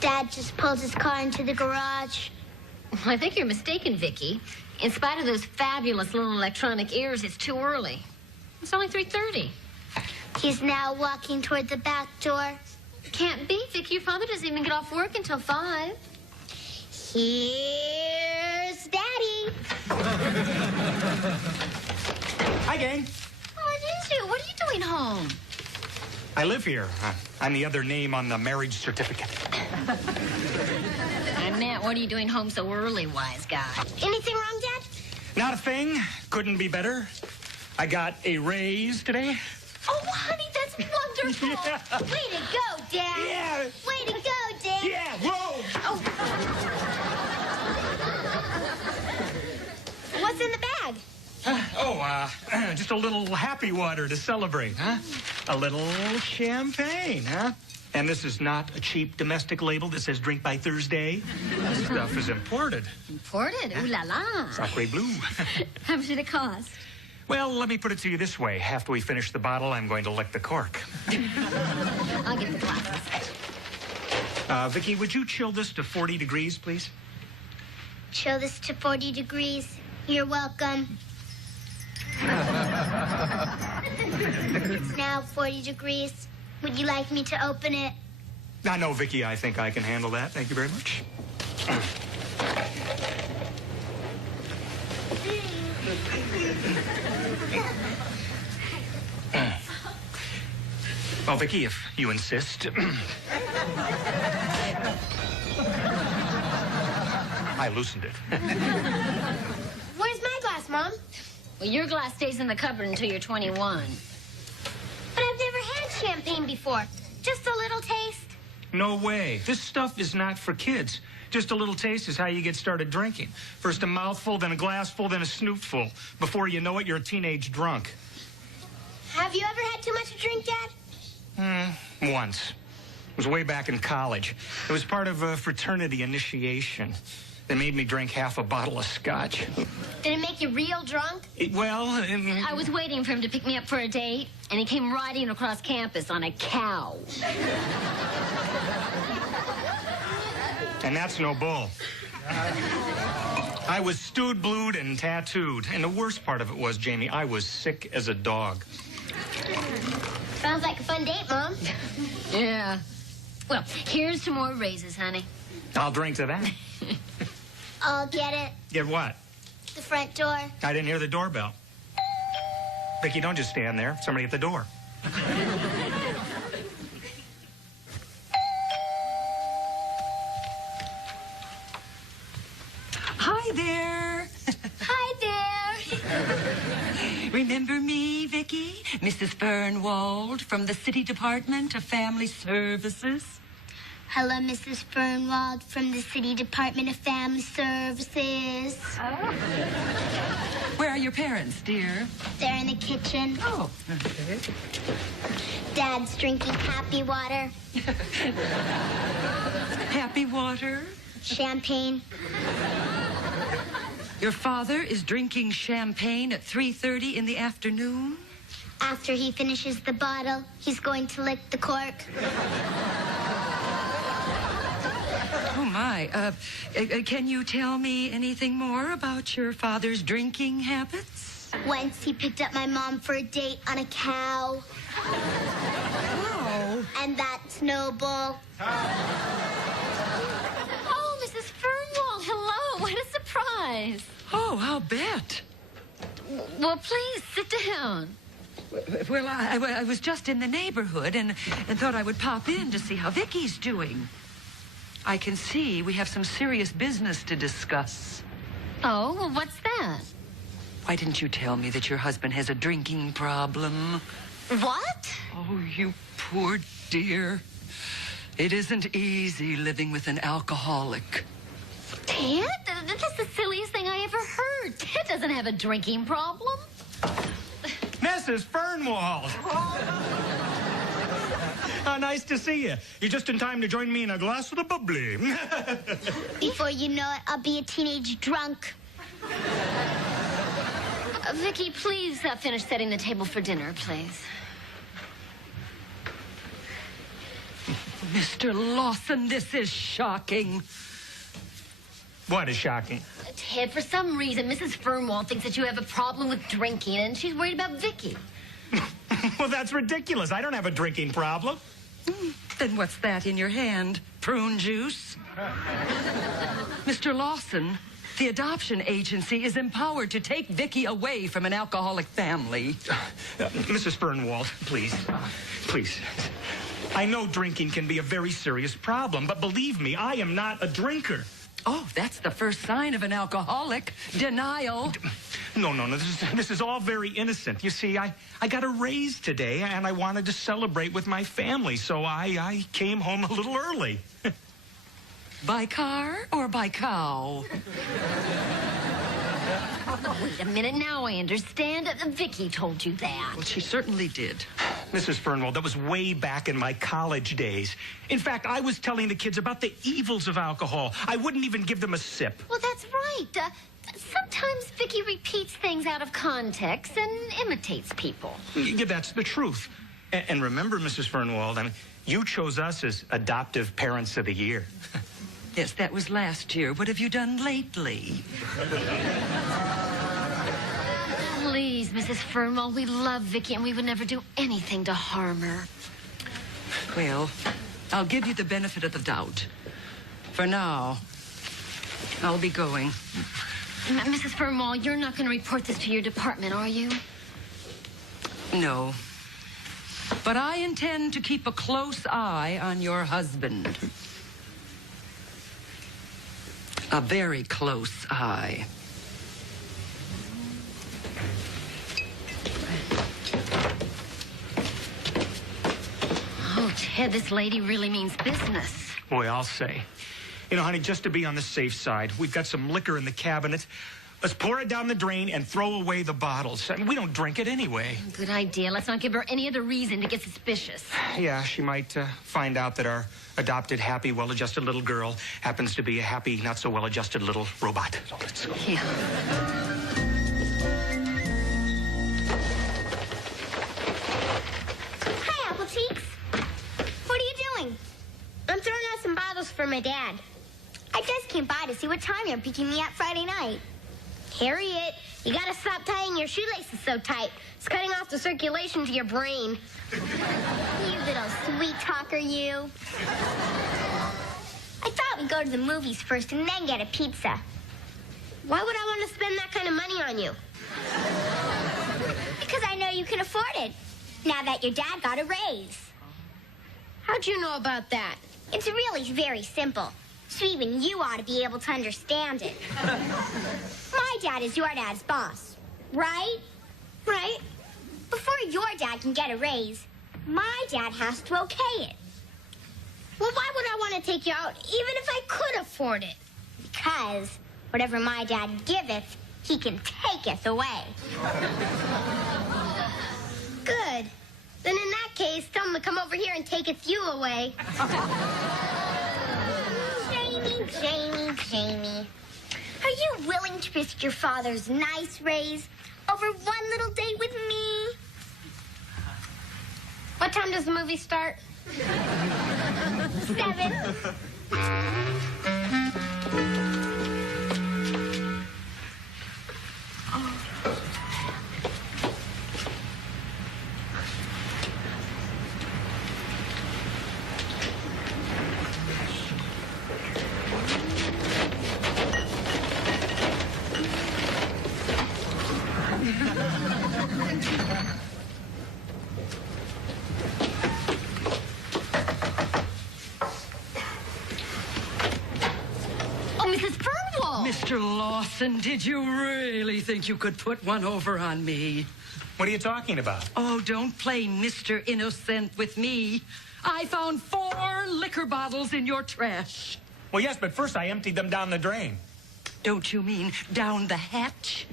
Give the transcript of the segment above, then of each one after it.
Dad just pulled his car into the garage. I think you're mistaken, Vicky. In spite of those fabulous little electronic ears, it's too early. It's only 3:30. He's now walking toward the back door. Can't be, Vicky. Your father doesn't even get off work until 5. Here's Daddy. Hi, gang. Oh, it is you. What are you doing home? I live here. I'm the other name on the marriage certificate. I meant, what are you doing home so early, wise guy? Anything wrong, Dad? Not a thing. Couldn't be better. I got a raise today. Oh, honey, that's wonderful. Yeah. Way to go, Dad. Yeah. Way to go, Dad. Yeah, whoa. Oh, What's in the bag? Just a little happy water to celebrate, huh? A little champagne, huh? And this is not a cheap domestic label that says drink by Thursday. This stuff is imported. imported? Ooh la la. Sacre bleu. How much did it cost? Well, let me put it to you this way. After we finish the bottle, I'm going to lick the cork. I'll get the glasses. Vicky, would you chill this to 40 degrees, please? Chill this to 40 degrees. You're welcome. It's now 40 degrees. Would you like me to open it? No, Vicky, I think I can handle that. Thank you very much. Well, Vicky, if you insist. I loosened it. Where's my glass, Mom? Well, your glass stays in the cupboard until you're 21. But I've never had champagne before. Just a little taste. No way. This stuff is not for kids. Just a little taste is how you get started drinking. First a mouthful, then a glassful, then a snootful. Before you know it, you're a teenage drunk. Have you ever had too much to drink, Dad? Once. It was way back in college. It was part of a fraternity initiation. They made me drink half a bottle of scotch. Did it make you real drunk? I was waiting for him to pick me up for a date, and he came riding across campus on a cow. And that's no bull. I was stewed, blued, and tattooed. And the worst part of it was, Jamie, I was sick as a dog. Sounds like a fun date, Mom. Yeah. Well, here's some more raises, honey. I'll drink to that. I'll get it. Get what? The front door. I didn't hear the doorbell. Vicky, don't just stand there. Somebody at the door. Hi there. Hi there. Remember me, Vicky? Mrs. Fernwald from the City Department of Family Services. Hello, Mrs. Fernwald from the City Department of Family Services. Where are your parents, dear? They're in the kitchen. Oh, okay. Dad's drinking happy water. Happy water? Champagne. Your father is drinking champagne at 3:30 in the afternoon? After he finishes the bottle, he's going to lick the cork. Oh, my. Can you tell me anything more about your father's drinking habits? Once he picked up my mom for a date on a cow. Oh. And that's no bull. Oh, Mrs. Fernwald, hello. What a surprise. Oh, I'll bet. Well, please, sit down. Well, I was just in the neighborhood and thought I would pop in to see how Vicky's doing. I can see we have some serious business to discuss. Oh, well, what's that? Why didn't you tell me that your husband has a drinking problem? What? Oh, you poor dear. It isn't easy living with an alcoholic. Ted? That's the silliest thing I ever heard. Ted doesn't have a drinking problem. Mrs. Fernwald. How nice to see you. You're just in time to join me in a glass of the bubbly. Before you know it, I'll be a teenage drunk. Vicky, please finish setting the table for dinner, please. Mr. Lawson, this is shocking. What is shocking? Ted, for some reason, Mrs. Fernwald thinks that you have a problem with drinking, and she's worried about Vicky. Well, that's ridiculous. I don't have a drinking problem. Then what's that in your hand? Prune juice? Mr. Lawson, the adoption agency is empowered to take Vicky away from an alcoholic family. Mrs. Fernwald, please. Please. I know drinking can be a very serious problem, but believe me, I am not a drinker. Oh, that's the first sign of an alcoholic. Denial. No. This is all very innocent. You see, I got a raise today, and I wanted to celebrate with my family, so I came home a little early. By car or by cow? Wait a minute, now I understand. Vicky told you that. Well, she certainly did. Mrs. Fernwald, that was way back in my college days. In fact, I was telling the kids about the evils of alcohol. I wouldn't even give them a sip. Well, that's right. Sometimes Vicky repeats things out of context and imitates people. Yeah, that's the truth. And remember, Mrs. Fernwald, I mean, you chose us as adoptive parents of the year. Yes, that was last year. What have you done lately? Please, Mrs. Fernwald, we love Vicky, and we would never do anything to harm her. Well, I'll give you the benefit of the doubt. For now, I'll be going. Mrs. Fernwald, you're not going to report this to your department, are you? No. But I intend to keep a close eye on your husband. A very close eye. Oh, Ted, this lady really means business. Boy, I'll say. You know, honey, just to be on the safe side, we've got some liquor in the cabinet. Let's pour it down the drain and throw away the bottles. I mean, we don't drink it anyway. Good idea. Let's not give her any other reason to get suspicious. Yeah, she might find out that our adopted, happy, well-adjusted little girl happens to be a happy, not-so-well-adjusted little robot. So let's go. Yeah. Hi, Apple Cheeks. What are you doing? I'm throwing out some bottles for my dad. I just came by to see what time you're picking me up Friday night. Harriet, you gotta stop tying your shoelaces so tight. It's cutting off the circulation to your brain. You little sweet talker, you. I thought we'd go to the movies first and then get a pizza. Why would I want to spend that kind of money on you? Because I know you can afford it, now that your dad got a raise. How'd you know about that? It's really very simple, so even you ought to be able to understand it. My dad is your dad's boss, right? Right? Before your dad can get a raise, my dad has to okay it. Well, why would I want to take you out even if I could afford it? Because whatever my dad giveth, he can taketh away. Good. Then in that case, tell him to come over here and taketh you away. Jamie. Are you willing to risk your father's nice raise over one little date with me? What time does the movie start? 7. Mr. Lawson, did you really think you could put one over on me? What are you talking about? Oh, don't play Mr. Innocent with me. I found 4 liquor bottles in your trash. Well, yes, but first I emptied them down the drain. Don't you mean down the hatch?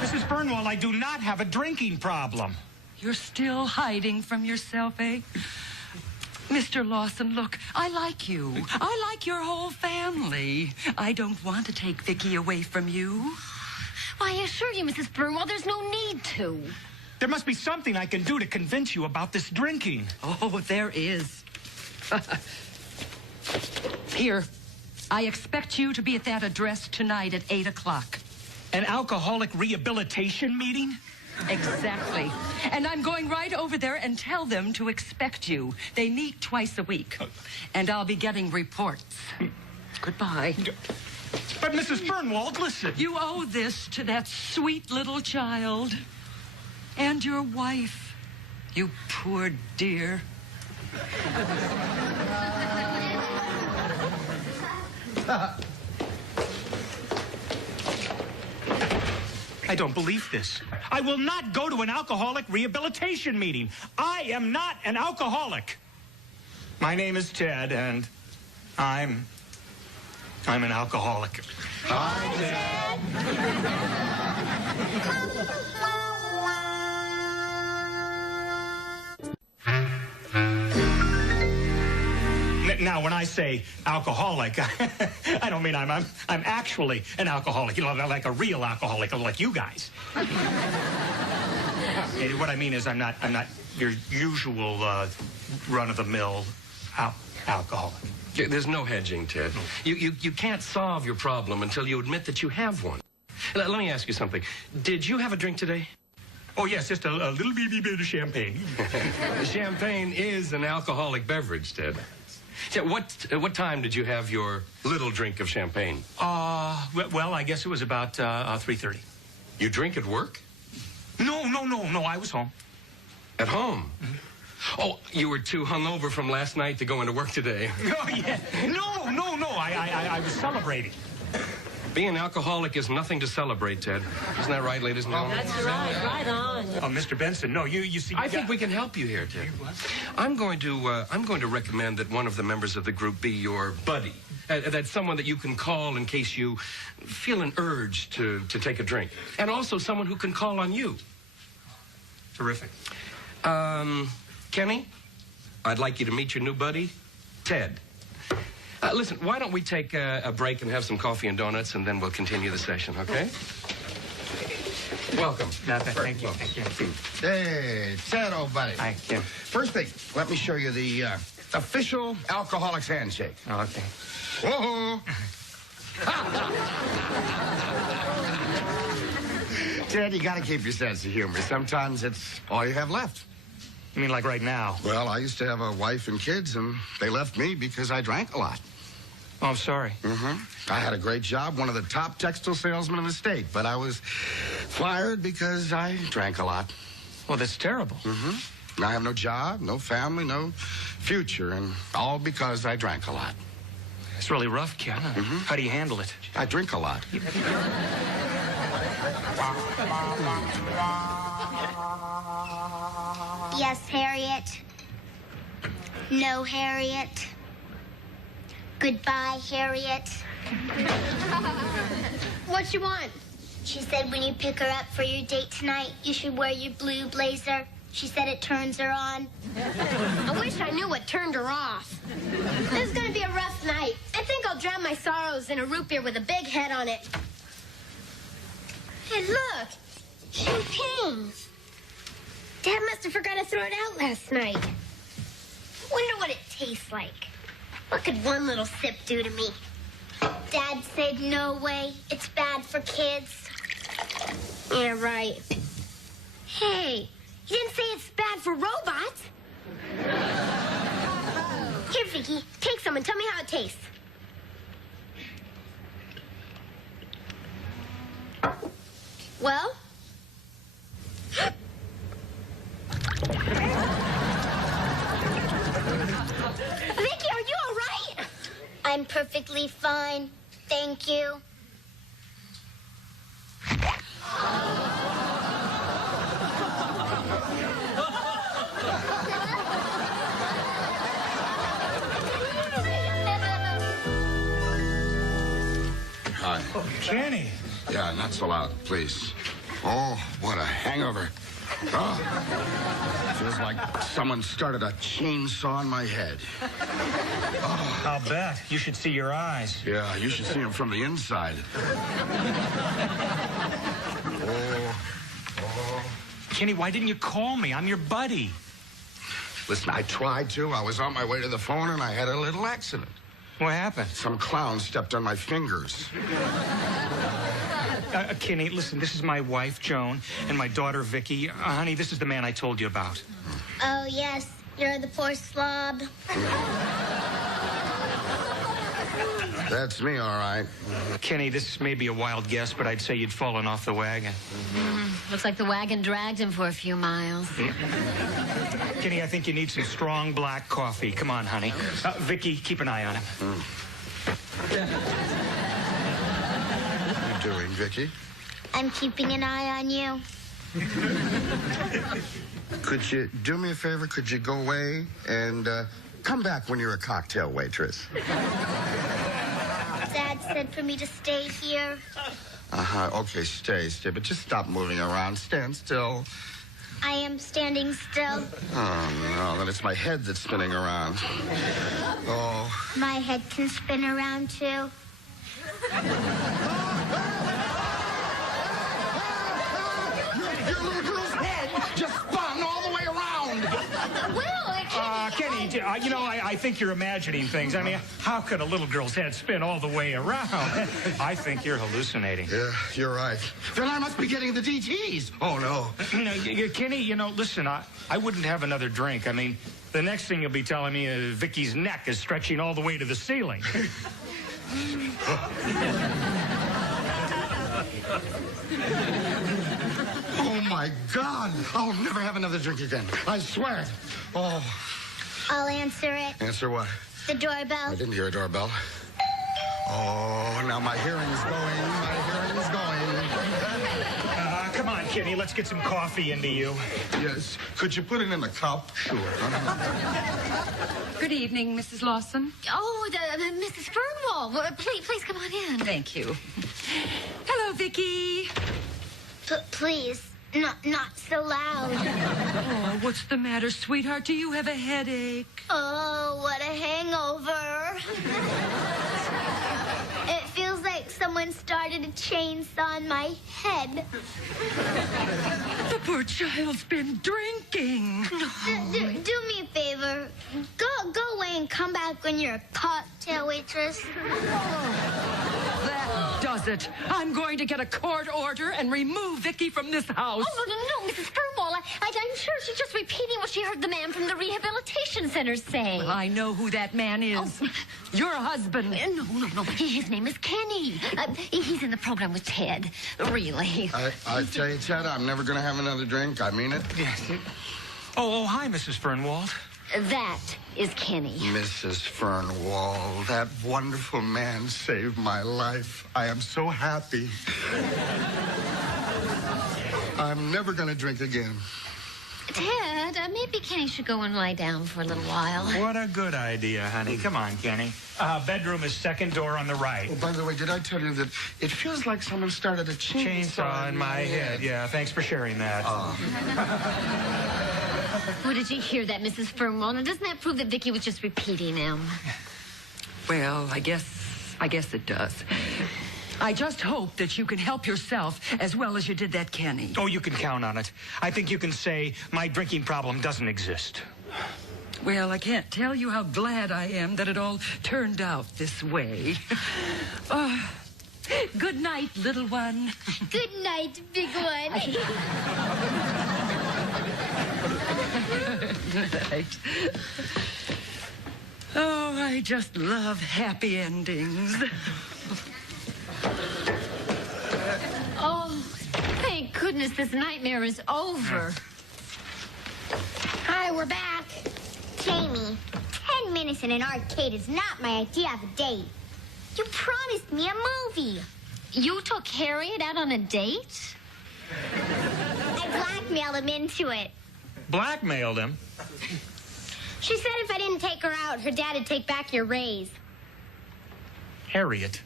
Mrs. Fernwald, I do not have a drinking problem. You're still hiding from yourself, eh? Mr. Lawson, look, I like you. I like your whole family. I don't want to take Vicky away from you. Why, I assure you, Mrs. Fernwald, there's no need to. There must be something I can do to convince you about this drinking. Oh, there is. Here, I expect you to be at that address tonight at 8 o'clock. An alcoholic rehabilitation meeting? Exactly. And I'm going right over there and tell them to expect you. They meet twice a week. And I'll be getting reports. Goodbye. But Mrs. Fernwald, listen. You owe this to that sweet little child. And your wife. You poor dear. I don't believe this. I will not go to an alcoholic rehabilitation meeting. I am not an alcoholic. My name is Ted, and I'm an alcoholic. Hi, Ted. Now, when I say alcoholic, I don't mean I'm actually an alcoholic, you know, like a real alcoholic, like you guys. What I mean is I'm not your usual run-of-the-mill alcoholic. There's no hedging, Ted. You can't solve your problem until you admit that you have one. Let me ask you something. Did you have a drink today? Oh, yes, just a little bit of champagne. Champagne is an alcoholic beverage, Ted. Yeah, what time did you have your little drink of champagne? Well, I guess it was about 3:30. You drink at work? No, I was home. At home? Mm-hmm. Oh, you were too hungover from last night to go into work today. Oh, yeah. No, I was celebrating. Being an alcoholic is nothing to celebrate, Ted. Isn't that right, ladies and gentlemen? That's right. Right on. Oh, Mr. Benson, no, you see... I think we can help you here, Ted. I'm going to recommend that one of the members of the group be your buddy. That's someone that you can call in case you feel an urge to take a drink. And also someone who can call on you. Terrific. Kenny, I'd like you to meet your new buddy, Ted. Listen, why don't we take a break and have some coffee and donuts, and then we'll continue the session, okay? Welcome. Thank you. Hey, Ted, old buddy. Hi, Kim. First thing, let me show you the official alcoholic's handshake. Oh, okay. Whoa! Ted, you gotta keep your sense of humor. Sometimes it's all you have left. You mean like right now? Well, I used to have a wife and kids, and they left me because I drank a lot. Oh, I'm sorry. I had a great job, one of the top textile salesmen in the state, but I was fired because I drank a lot. Well, that's terrible. And I have no job, no family, no future, and all because I drank a lot. It's really rough, Ken. How do you handle it? I drink a lot. Yes, Harriet. No, Harriet. Goodbye, Harriet. What you want? She said when you pick her up for your date tonight, you should wear your blue blazer. She said it turns her on. I wish I knew what turned her off. This is gonna be a rough night. I think I'll drown my sorrows in a root beer with a big head on it. Hey, look! Champagne! Dad must have forgot to throw it out last night. Wonder what it tastes like. What could one little sip do to me? Dad said no way. It's bad for kids. Yeah, right. Hey, you didn't say it's bad for robots. Here, Vicky, take some and tell me how it tastes. Well? Vicky, are you all right? I'm perfectly fine. Thank you. Hi. Kenny. Yeah, not so loud, please. Oh, what a hangover. Oh, feels like someone started a chainsaw on my head. Oh. I'll bet. You should see your eyes. Yeah, you should see them from the inside. Kenny, why didn't you call me? I'm your buddy. Listen, I tried to. I was on my way to the phone, and I had a little accident. What happened? Some clown stepped on my fingers. Kenny, listen, this is my wife, Joan, and my daughter, Vicky. Honey, this is the man I told you about. Oh, yes. You're the poor slob. That's me, all right. Kenny, this may be a wild guess, but I'd say you'd fallen off the wagon. Looks like the wagon dragged him for a few miles. Kenny, I think you need some strong black coffee. Come on, honey. Vicky, keep an eye on him. What are you doing, Vicky? I'm keeping an eye on you. Could you do me a favor? Could you go away and come back when you're a cocktail waitress? Dad said for me to stay here. Okay, stay. But just stop moving around. Stand still. I am standing still. Oh, no, then it's my head that's spinning around. Oh. My head can spin around, too. Your little girl's head just spun all the way around. Kenny, you know, I think you're imagining things. I mean, how could a little girl's head spin all the way around? I think you're hallucinating. Yeah, you're right. Then I must be getting the DTs. Oh, no. No, Kenny, you know, listen, I wouldn't have another drink. I mean, the next thing you'll be telling me is Vicky's neck is stretching all the way to the ceiling. Oh, my God. I'll never have another drink again. I swear it. Oh. I'll answer it. Answer what? The doorbell. I didn't hear a doorbell. Oh, now my hearing's going. Come on, Kenny, let's get some coffee into you. Yes. Could you put it in the cup? Sure. Good evening, Mrs. Lawson. Oh, Mrs. Fernwall. Please come on in. Thank you. Hello, Vicky. Please, not so loud. Oh, what's the matter, sweetheart? Do you have a headache? Oh, what a hangover. It feels like someone started a chainsaw on my head. The poor child's been drinking. Do me a favor. Go away and come back when you're a cocktail waitress. That does it. I'm going to get a court order and remove Vicky from this house. Oh, no, Mrs. Fernwall. I'm sure she's just repeating what she heard the man from the rehabilitation center say. Well, I know who that man is. Oh. Your husband. No. His name is Kenny. He's in the program with Ted. Really. I tell you, Ted, I'm never going to have another drink. I mean it. Yes. Oh, hi, Mrs. Fernwald. That is Kenny. Mrs. Fernwall, that wonderful man saved my life. I am so happy. I'm never going to drink again. Ted, maybe Kenny should go and lie down for a little while. What a good idea, honey. Come on, Kenny. Bedroom is second door on the right. Oh, by the way, did I tell you that it feels like someone started a Chainsaw in my head. Yeah, thanks for sharing that. Oh, did you hear that, Mrs. Fernwall? Now, doesn't that prove that Vicky was just repeating him? Well, I guess it does. I just hope that you can help yourself as well as you did that Kenny. Oh, you can count on it. I think you can say my drinking problem doesn't exist. Well, I can't tell you how glad I am that it all turned out this way. Good night, little one. Good night, big one. Right. Oh, I just love happy endings. Oh, thank goodness this nightmare is over. Hi, we're back. Jamie, 10 minutes in an arcade is not my idea of a date. You promised me a movie. You took Harriet out on a date? I blackmailed him into it. Blackmailed him? She said if I didn't take her out, her dad would take back your raise. Harriet,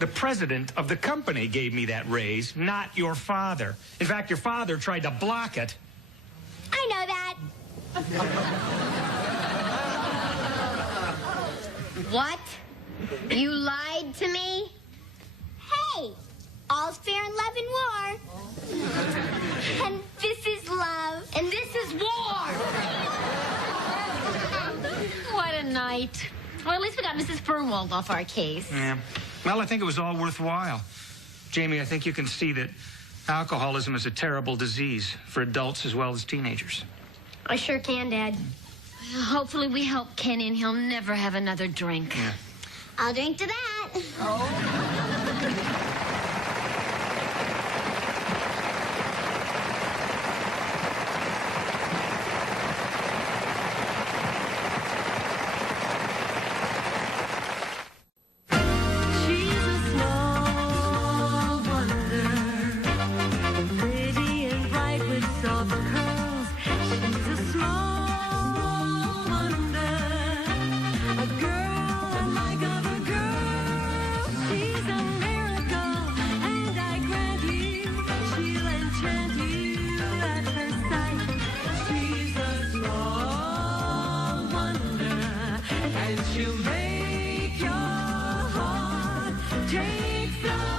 the president of the company gave me that raise, not your father. In fact, your father tried to block it. I know that. What? You lied to me? Hey, All's fair in love and war. And this is love. And this is war. What a night. Well, at least we got Mrs. Fernwald off our case. Yeah. Well, I think it was all worthwhile. Jamie, I think you can see that alcoholism is a terrible disease for adults as well as teenagers. I sure can, Dad. Well, hopefully we help Kenny and he'll never have another drink. Yeah. I'll drink to that. She's a small wonder, pretty and bright with soft curls. She's a small wonder, a girl unlike other girls. She's a miracle, and I grant you, she'll enchant you at first sight. She's a small wonder, and she'll make your heart take flight.